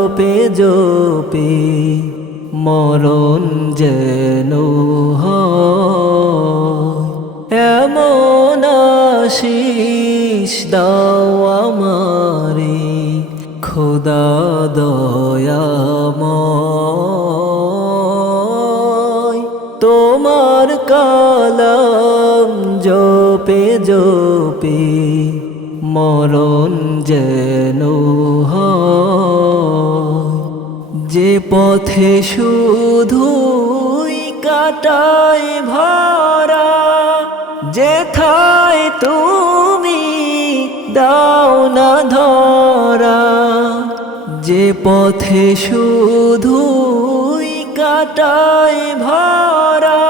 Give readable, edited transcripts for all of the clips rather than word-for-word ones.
জপে জপে মরণ যেন হয় এমন আশিস দাও আমারে খোদা দয়াময় তোমার কালাম জপে জপে মরণ যেন হয় যে পথে শুধুই কাটায় ভরা যেথায় তুমি দাও না ধরা যে পথে শুধুই কাটায় ভরা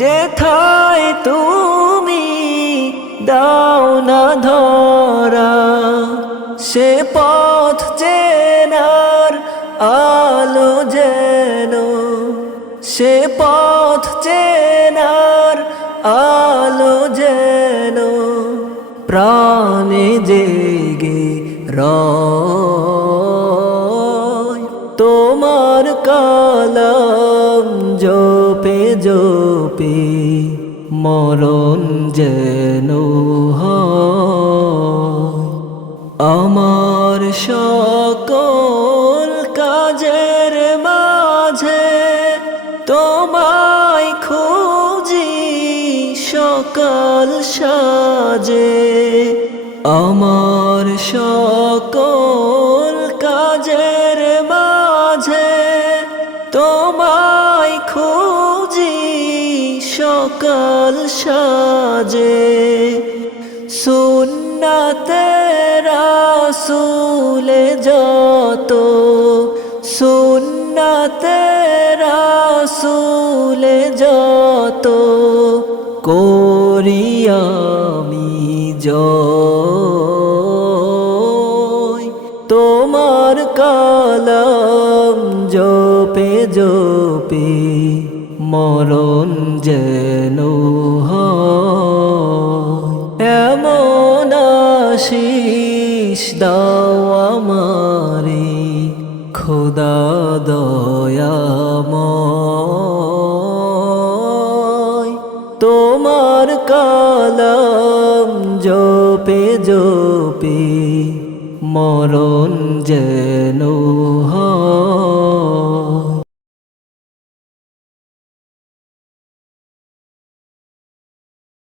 যেথায় তুমি দাও না ধরা সে পথ চেনার আলো যেন সে পথ চেনার আলো যেন প্রাণে জেগে রয় তোমার কালাম জপে জপে মরণ যেন হয় আমার সকল কাজের মাঝে তোমায় খুঁজি সকাল সাজে আমার সকল কাজের মাঝে তোমায় খুঁজি সকাল সাজে সুন্নাতে রাসূলে যত সুন্নাতে রাসূলে যত করি আমি জয় তোমার কালাম জপে জপে মরণ যেন হয় এমন আশিস দাও আমারে খোদা দয়াময় তোমার কালাম জপে জপে মরণ যেন হয়।